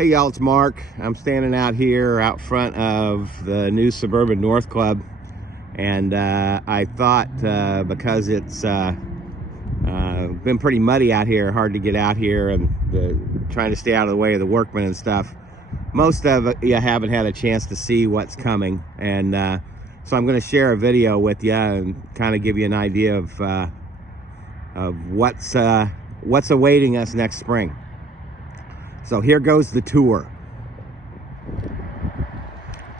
Hey y'all, it's Mark. I'm standing out here out front of the new Suburban North Club, and I thought because it's been pretty muddy out here, hard to get out here, and trying to stay out of the way of the workmen and stuff, most of you haven't had a chance to see what's coming, and so I'm going to share a video with you and kind of give you an idea of what's awaiting us next spring. So here goes the tour.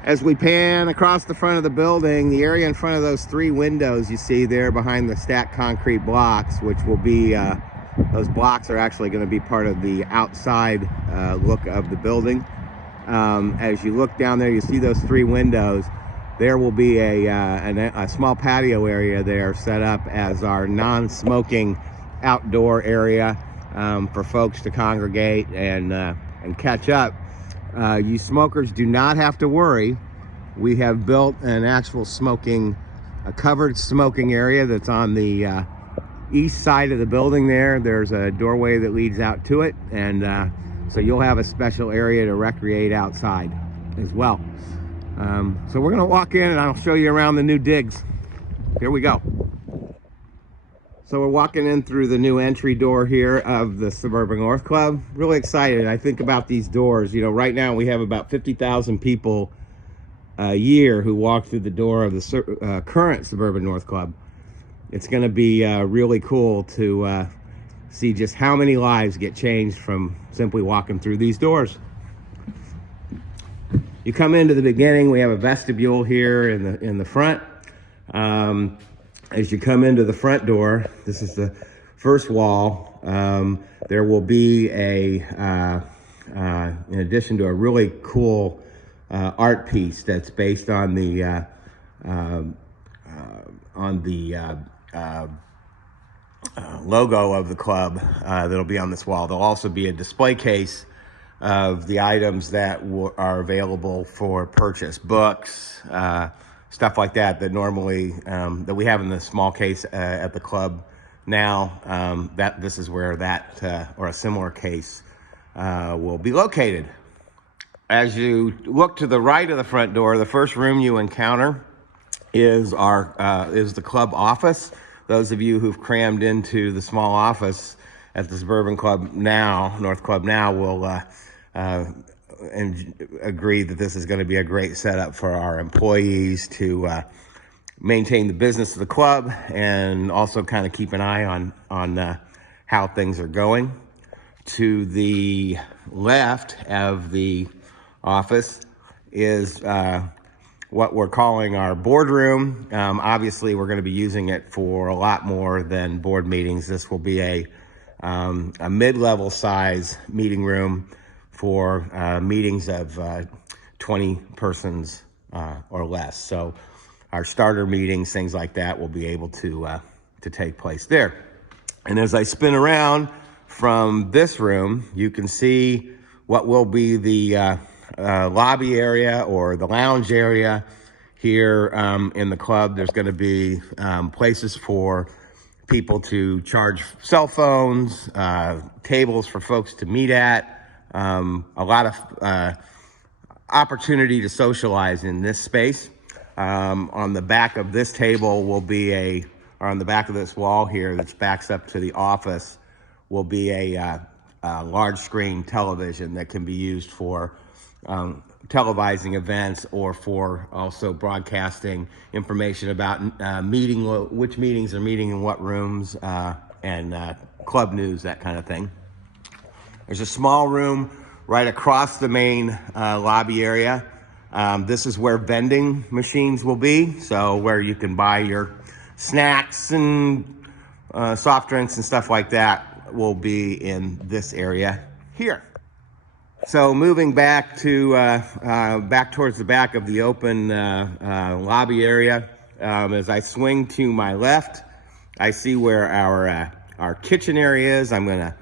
As we pan across the front of the building, the area in front of those three windows you see there behind the stacked concrete blocks, which will be, those blocks are actually going to be part of the outside look of the building. As you look down there, you see those three windows. There will be a small patio area there set up as our non-smoking outdoor area for folks to congregate and catch up. You smokers do not have to worry. We have built an actual a covered smoking area that's on the east side of the building there. There's a doorway that leads out to it, and so you'll have a special area to recreate outside as well. So we're gonna walk in and I'll show you around the new digs. Here we go. So we're walking in through the new entry door here of the Suburban North Club. Really excited. I think about these doors. You know, right now we have about 50,000 people a year who walk through the door of the current Suburban North Club. It's going to be really cool to see just how many lives get changed from simply walking through these doors. You come into the beginning, we have a vestibule here in the front. As you come into the front door, this is the first wall. There will be in addition to a really cool art piece that's based on the logo of the club that'll be on this wall. There'll also be a display case of the items that are available for purchase, books, stuff like that normally that we have in the small case at the club now. This is where that or a similar case will be located. As you look to the right of the front door, the first room you encounter is the club office. Those of you who've crammed into the small office at the Suburban Club now, North Club now, will and agree that this is going to be a great setup for our employees to maintain the business of the club and also kind of keep an eye on how things are going. To the left of the office is what we're calling our boardroom. Obviously, we're going to be using it for a lot more than board meetings. This will be a mid-level size meeting room for meetings of 20 persons or less. So our starter meetings, things like that, will be able to take place there. And as I spin around from this room, you can see what will be the lobby area or the lounge area here in the club. There's going to be places for people to charge cell phones, tables for folks to meet at, a lot of opportunity to socialize in this space. On the back of this table will be or on the back of this wall here that backs up to the office will be a large screen television that can be used for televising events or for also broadcasting information about which meetings are meeting in what rooms, and club news, that kind of thing. There's a small room right across the main lobby area. This is where vending machines will be, so where you can buy your snacks and soft drinks and stuff like that will be in this area here. So moving back to back towards the back of the open lobby area, as I swing to my left, I see where our kitchen area is. I'm gonna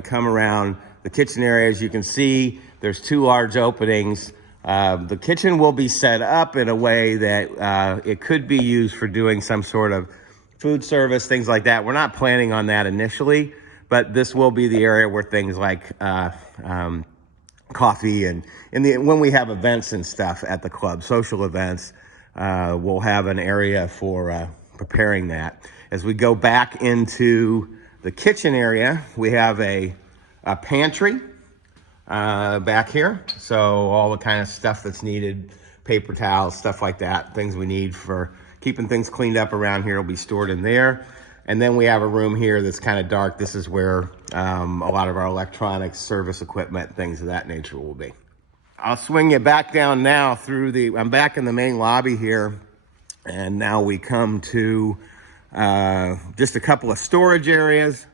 come around the kitchen area. As you can see, there's two large openings. The kitchen will be set up in a way that it could be used for doing some sort of food service, things like that. We're not planning on that initially, but this will be the area where things like coffee, and when we have events and stuff at the club, social events, we'll have an area for preparing that. As we go back into the kitchen area, we have a pantry back here. So all the kind of stuff that's needed, paper towels, stuff like that, things we need for keeping things cleaned up around here will be stored in there. And then we have a room here that's kind of dark. This is where a lot of our electronics, service equipment, things of that nature will be. I'll swing you back down now through I'm back in the main lobby here. And now we come to just a couple of storage areas.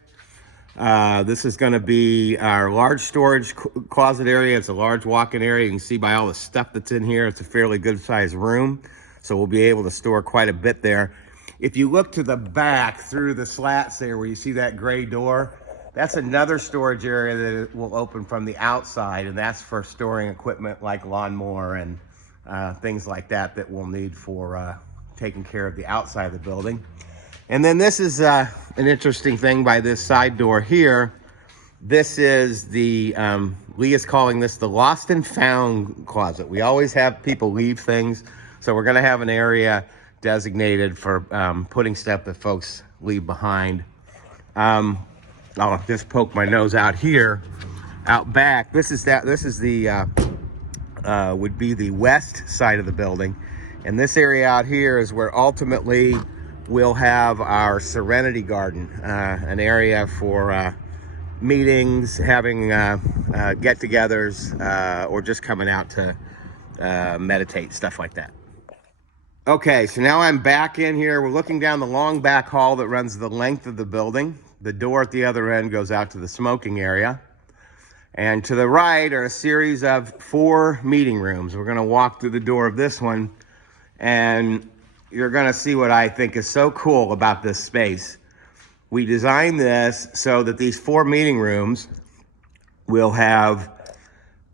This is going to be our large storage closet area. It's a large walk-in area. You can see by all the stuff that's in here, it's a fairly good sized room. So we'll be able to store quite a bit there. If you look to the back through the slats there where you see that gray door, that's another storage area that will open from the outside, and that's for storing equipment like lawnmower and things like that that we'll need for taking care of the outside of the building. And then this is an interesting thing by this side door here. This is the, Lee is calling this the lost and found closet. We always have people leave things, so we're gonna have an area designated for putting stuff that folks leave behind. I'll just poke my nose out here, out back. This is the, would be the west side of the building. And this area out here is where ultimately we'll have our Serenity Garden, an area for meetings, having get-togethers, or just coming out to meditate, stuff like that. Okay, so now I'm back in here. We're looking down the long back hall that runs the length of the building. The door at the other end goes out to the smoking area. And to the right are a series of 4 meeting rooms. We're gonna walk through the door of this one, and you're gonna see what I think is so cool about this space. We designed this so that these 4 meeting rooms will have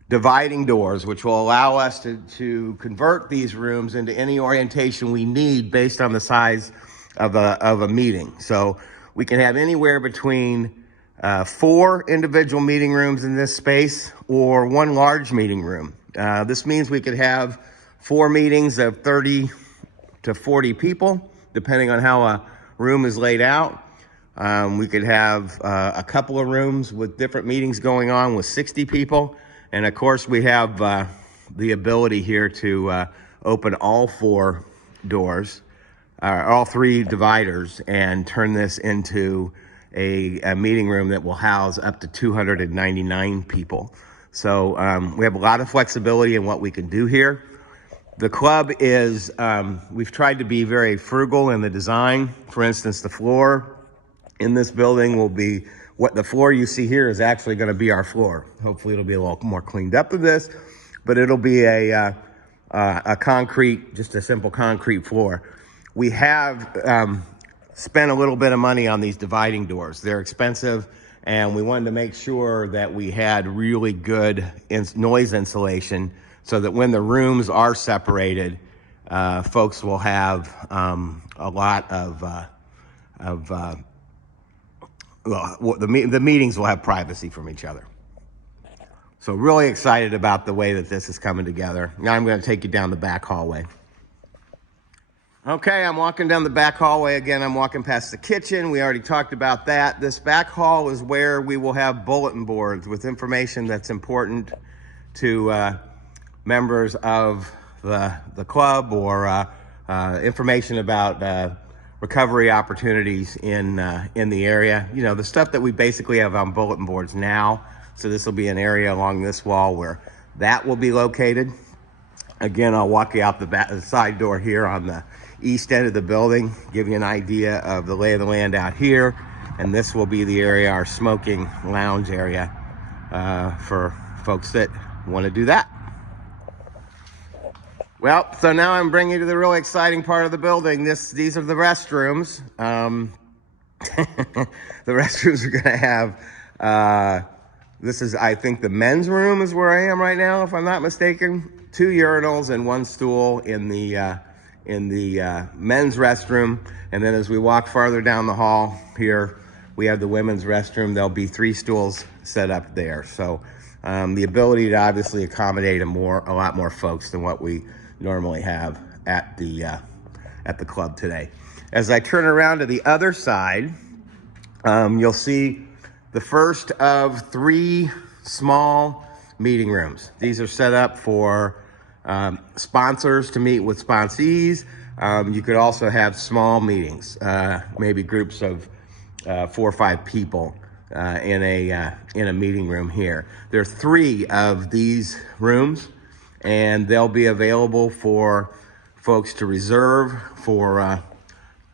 dividing doors, which will allow us to convert these rooms into any orientation we need based on the size of a meeting. So we can have anywhere between 4 individual meeting rooms in this space or 1 large meeting room. This means we could have 4 meetings of 30 to 40 people, depending on how a room is laid out. We could have a couple of rooms with different meetings going on with 60 people. And of course, we have the ability here to open all 4 doors, all 3 dividers, and turn this into a meeting room that will house up to 299 people. So we have a lot of flexibility in what we can do here. The club is, we've tried to be very frugal in the design. For instance, the floor in this building will be, what the floor you see here is actually going to be our floor. Hopefully it'll be a little more cleaned up than this, but it'll be a concrete, just a simple concrete floor. We have spent a little bit of money on these dividing doors. They're expensive, and we wanted to make sure that we had really good noise insulation so that when the rooms are separated, folks will have a lot of the meetings will have privacy from each other. So really excited about the way that this is coming together. Now I'm going to take you down the back hallway. Okay, I'm walking down the back hallway again. I'm walking past the kitchen. We already talked about that. This back hall is where we will have bulletin boards with information that's important to members of the club, or information about recovery opportunities in the area. You know, the stuff that we basically have on bulletin boards now. So this will be an area along this wall where that will be located. Again, I'll walk you out the side door here on the east end of the building, give you an idea of the lay of the land out here. And this will be the area, our smoking lounge area, for folks that want to do that. Well, so now I'm bringing you to the really exciting part of the building. These are the restrooms. The restrooms are gonna have, this is, I think the men's room is where I am right now, if I'm not mistaken. 2 urinals and 1 stool in the men's restroom. And then as we walk farther down the hall here, We have the women's restroom. There'll be 3 stools set up there. So the ability to obviously accommodate a lot more folks than what we normally have at the club today. As I turn around to the other side, you'll see the first of 3 small meeting rooms. These are set up for sponsors to meet with sponsees. You could also have small meetings, maybe groups of 4 or 5 people in a meeting room here. There are 3 of these rooms, and they'll be available for folks to reserve for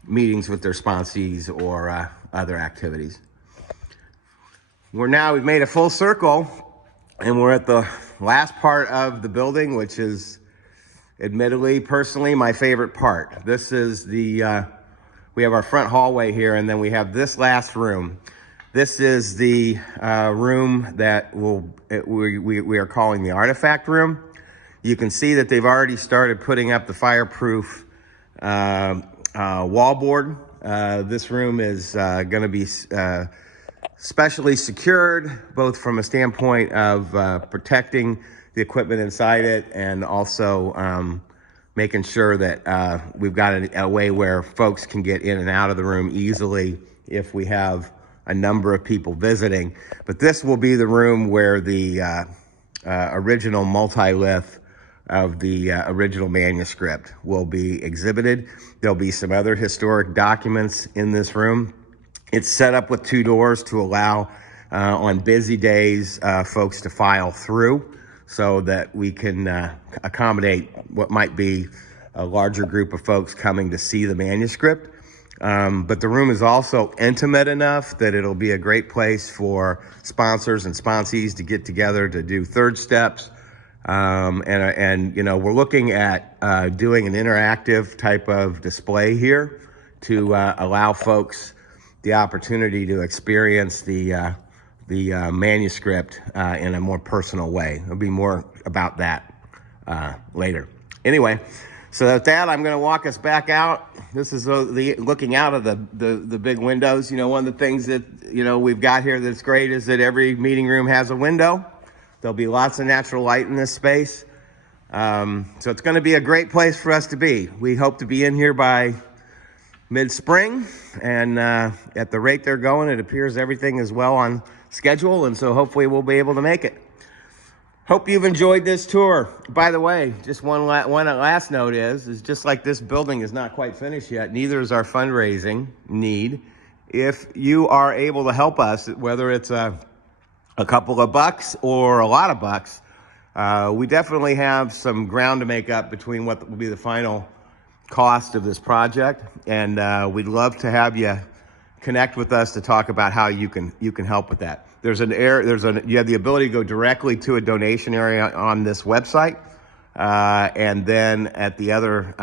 meetings with their sponsees or other activities. We've made a full circle, and we're at the last part of the building, which is admittedly, personally, my favorite part. This is we have our front hallway here, and then we have this last room. This is the room that we are calling the artifact room. You can see that they've already started putting up the fireproof wallboard. This room is going to be specially secured, both from a standpoint of protecting the equipment inside it, and also making sure that we've got a way where folks can get in and out of the room easily if we have a number of people visiting. But this will be the room where the original multi-lith of the original manuscript will be exhibited. There'll be some other historic documents in this room. It's set up with 2 doors to allow on busy days folks to file through, so that we can accommodate what might be a larger group of folks coming to see the manuscript. But the room is also intimate enough that it'll be a great place for sponsors and sponsees to get together to do third steps. And we're looking at doing an interactive type of display here to allow folks the opportunity to experience the manuscript in a more personal way. There'll be more about that later. Anyway, so with that, I'm going to walk us back out. This is looking out of the big windows. One of the things that we've got here that's great is that every meeting room has a window. There'll be lots of natural light in this space. So it's going to be a great place for us to be. We hope to be in here by mid-spring, and at the rate they're going, it appears everything is well on schedule, and so hopefully we'll be able to make it. Hope you've enjoyed this tour. By the way, just one last note is just like this building is not quite finished yet, neither is our fundraising need. If you are able to help us, whether it's a couple of bucks or a lot of bucks, we definitely have some ground to make up between what will be the final cost of this project, and we'd love to have you connect with us to talk about how you can help with that. You have the ability to go directly to a donation area on this website, and then at the other,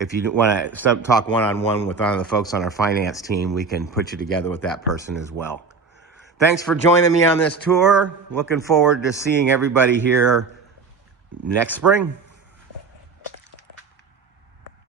if you want to talk one-on-one with one of the folks on our finance team, we can put you together with that person as well. Thanks for joining me on this tour. Looking forward to seeing everybody here next spring.